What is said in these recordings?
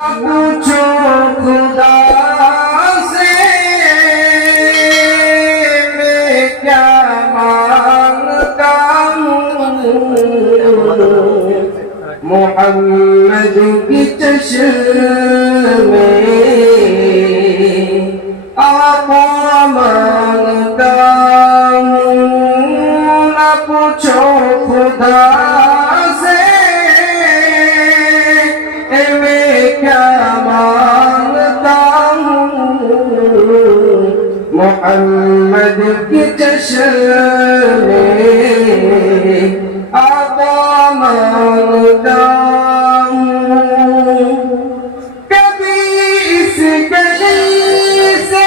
पूछो खुदा से मैं क्या मांगता हूँ। मोहम्मद की चश्मे आका मांगता हूँ। न पूछो खुदा से मैं क्या मांगता हूँ। मोहम्मद की चश्मे आका मांगता हूँ। कभी इस गली से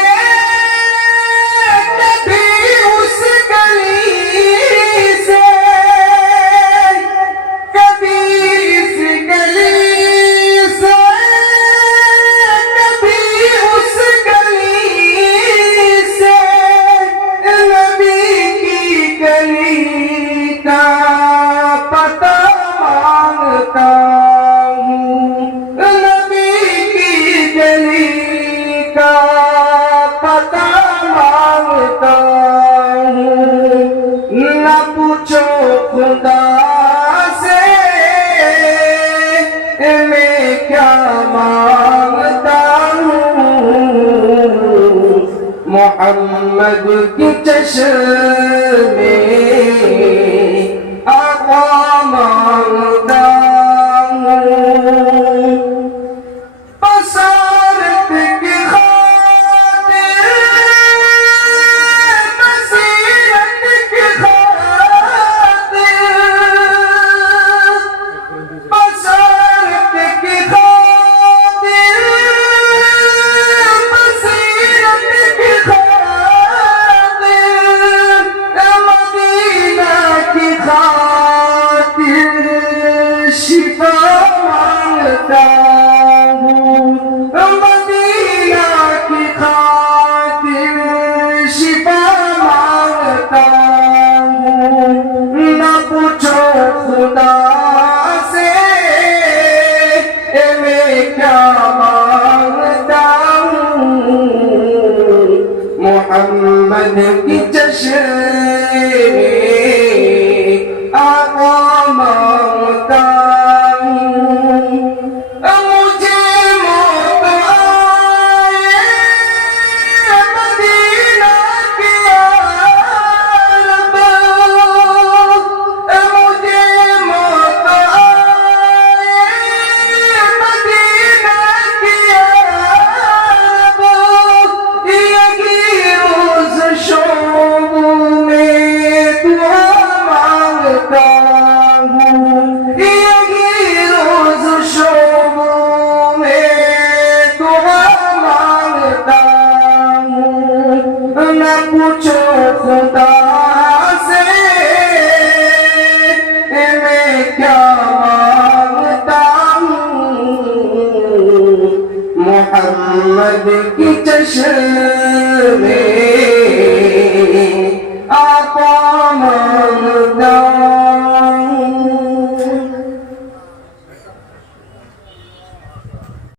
कभी उस गली से, कभी इस गली से कभी उस गली से, नबी की गली का पता मांगता हूँ। नबी की गली का पता मांगता हूँ। न पूछो खुदा से मैं क्या मांगता हूँ। मोहम्मद की चश्मे आका मांगता हूँ। बसारत की खातिर, बसीरत की खातिर, बसारत की खातिर, बसीरत की खातिर, मदीना की खातिर शिफा मांगता हूँ। मदीना की खातिर शिफा मांगता हूँ। न पूछो खुदा से मैं क्या मांगता हूँ। मोहम्मद की चश्मे आका मांगता हूँ। मुझे मौत आए मदीना की यारब, मुझे मौत आए मदीना की यारब, यही रोज़ शोब में दुआ मांगता हूँ। यही रोज़ शोब में दुआ मांगता हूँ। न पूछो खुदा से मैं क्या मांगता हूँ। मोहम्मद की चश्मे